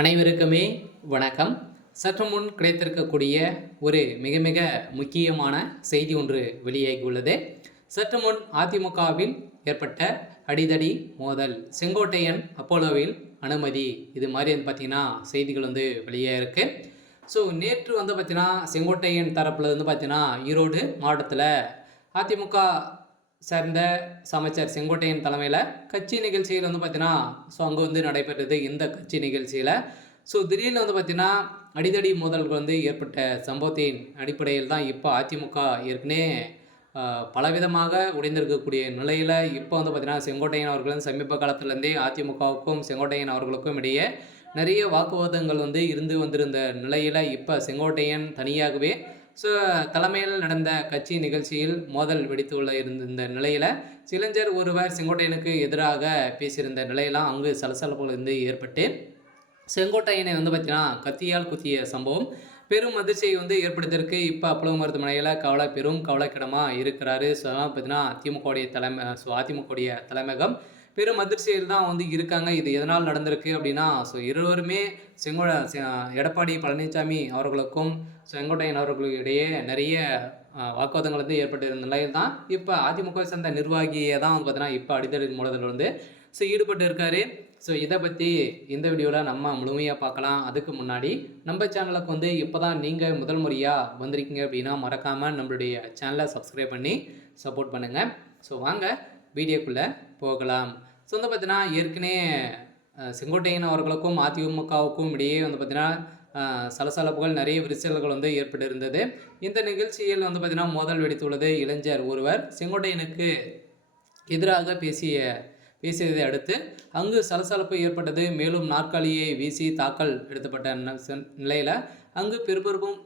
அனைவருக்குமே வணக்கம். சற்று முன் கிடைத்திருக்கக்கூடிய ஒரு மிக மிக முக்கியமான செய்தி ஒன்று வெளியாகியுள்ளது. சற்று முன் அதிமுகவில் ஏற்பட்ட அடிதடி மோதல், செங்கோட்டையன் அப்போலோவில் அனுமதி, இது மாதிரி பார்த்தீங்கன்னா செய்திகள் வெளியே இருக்கு. ஸோ நேற்று பார்த்தீங்கன்னா செங்கோட்டையன் தரப்புல பார்த்தீங்கன்னா ஈரோடு மாவட்டத்தில் அதிமுக சேர்ந்த அமைச்சர் செங்கோட்டையன் தலைமையில் கட்சி நிகழ்ச்சியில் பார்த்தீங்கன்னா ஸோ அங்கே நடைபெற்றது. இந்த கட்சி நிகழ்ச்சியில் ஸோ திடீர்னு பார்த்தீங்கன்னா அடிதடி மோதல்கள் ஏற்பட்ட சம்பவத்தின் அடிப்படையில் தான் இப்போ அதிமுக ஏற்கனவே பலவிதமாக உடைந்திருக்கக்கூடிய நிலையில் இப்போ பார்த்தீங்கன்னா செங்கோட்டையன் அவர்களும் சமீப காலத்திலேருந்தே அதிமுகவுக்கும் செங்கோட்டையன் அவர்களுக்கும் இடையே நிறைய வாக்குவாதங்கள் இருந்து வந்திருந்த நிலையில் இப்போ செங்கோட்டையன் தனியாகவே ஸோ தலைமையில் நடந்த கட்சி நிகழ்ச்சியில் மோதல் வெடித்துள்ள இருந்த நிலையில் இளைஞர் ஒருவர் செங்கோட்டையனுக்கு எதிராக பேசியிருந்த நிலையெல்லாம் அங்கு சலசலப்புகள் ஏற்பட்டு செங்கோட்டையனை பார்த்தீங்கன்னா கத்தியால் குத்திய சம்பவம் பெரும் அதிர்ச்சியை ஏற்படுத்தியிருக்கு. இப்போ அப்பளோ மருத்துவமனையில் பெரும் கவலைக்கிடமாக இருக்கிறாரு. ஸோ அதெல்லாம் பார்த்தீங்கன்னா அதிமுகவுடைய தலைமையகம் பெரும் அதிர்ச்சியில் தான் இருக்காங்க. இது எதனால் நடந்திருக்கு அப்படின்னா ஸோ இருவருமே எடப்பாடி பழனிசாமி அவர்களுக்கும் செங்கோட்டையன் அவர்களுக்கு இடையே நிறைய வாக்குவாதங்கள் ஏற்பட்டிருந்த நிலையில் தான் இப்போ அதிமுக சேர்ந்த நிர்வாகியை தான் பார்த்தீங்கன்னா இப்போ அடிதடி மோதல் ஸோ ஈடுபட்டு இருக்காரு. ஸோ இதை பற்றி இந்த வீடியோவில் நம்ம முழுமையாக பார்க்கலாம். அதுக்கு முன்னாடி நம்ம சேனலுக்கு இப்போ தான் நீங்கள் முதல் முறையாக வந்திருக்கீங்க அப்படின்னா மறக்காமல் நம்மளுடைய சேனலை சப்ஸ்கிரைப் பண்ணி சப்போர்ட் பண்ணுங்கள். ஸோ வாங்க வீடியோக்குள்ளே போகலாம். ஸோ பார்த்தீங்கன்னா ஏற்கனவே செங்கோட்டையன் அவர்களுக்கும் அதிமுகவுக்கும் இடையே பார்த்தீங்கன்னா சலசலப்புகள் நிறைய விரிசல்கள் ஏற்பட்டு இருந்தது. இந்த நிகழ்ச்சியில் பார்த்தீங்கன்னா மோதல் வெடித்துள்ளது. இளைஞர் ஒருவர் செங்கோட்டையனுக்கு எதிராக பேசியதை அடுத்து அங்கு சலசலப்பு ஏற்பட்டது. மேலும் நாற்காலியை வீசி தாக்கல் எடுத்தப்பட்ட நிலையில் அங்கு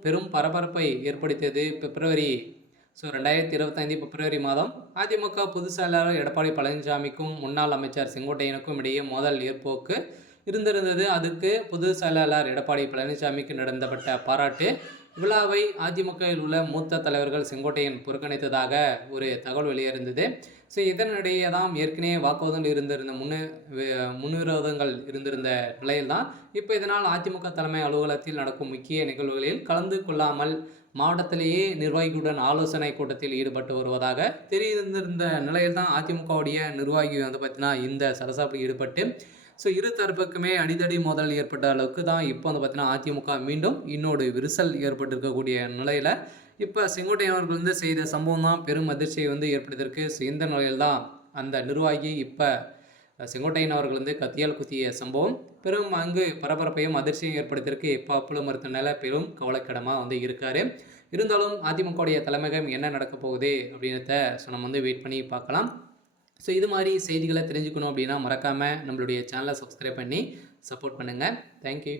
பெரும் பரபரப்பை ஏற்படுத்தியது. பிப்ரவரி 2025 பிப்ரவரி மாதம் அதிமுக பொதுச் செயலாளர் எடப்பாடி பழனிசாமிக்கும் முன்னாள் அமைச்சர் செங்கோட்டையனுக்கும் இடையே மோதல் ஏற்போக்கு இருந்திருந்தது. அதுக்கு பொதுச் செயலாளர் எடப்பாடி பழனிசாமிக்கு நடத்தப்பட்ட பாராட்டு விழாவை அதிமுகவில் உள்ள மூத்த தலைவர்கள் செங்கோட்டையன் புறக்கணித்ததாக ஒரு தகவல் வெளியிருந்தது. ஸோ இதனிடையே தான் ஏற்கனவே வாக்குவாதங்கள் இருந்திருந்த முன்விரோதங்கள் இருந்திருந்த நிலையில்தான் இப்போ இதனால் அதிமுக தலைமை அலுவலகத்தில் நடக்கும் முக்கிய நிகழ்வுகளில் கலந்து கொள்ளாமல் மாவட்டத்திலேயே நிர்வாகிகளுடன் ஆலோசனை கூட்டத்தில் ஈடுபட்டு வருவதாக தெரிந்திருந்த நிலையில் தான் அதிமுகவுடைய நிர்வாகி பார்த்தீங்கன்னா இந்த சலசலப்பில் ஈடுபட்டு ஸோ இரு தரப்புக்குமே அடிதடி மோதல் ஏற்பட்ட அளவுக்கு தான் இப்போ பார்த்தீங்கன்னா அதிமுக மீண்டும் இன்னொரு விரிசல் ஏற்பட்டிருக்கக்கூடிய நிலையில் இப்போ செங்கோட்டையன் அவர்கள் செய்த சம்பவம் தான் பெரும் அதிர்ச்சியை ஏற்படுத்தியிருக்கு. ஸோ இந்த நிலையில் தான் அந்த நிர்வாகி இப்போ செங்கோட்டையன் அவர்கள் கத்தியால் குத்திய சம்பவம் பெரும் அங்கு பரபரப்பையும் அதிர்ச்சியும் ஏற்படுத்தியிருக்கு. இப்போ அப்பளோ மருத்துவமனையில் பெரும் கவலைக்கிடமாக இருக்கார். இருந்தாலும் அதிமுகவுடைய தலைமையகம் என்ன நடக்க போகுது அப்படின்றத ஸோ நம்ம வெயிட் பண்ணி பார்க்கலாம். ஸோ இது மாதிரி செய்திகளை தெரிஞ்சுக்கணும் அப்படின்னா மறக்காமல் நம்மளுடைய சேனலை சப்ஸ்கிரைப் பண்ணி சப்போர்ட் பண்ணுங்கள். தேங்க்யூ.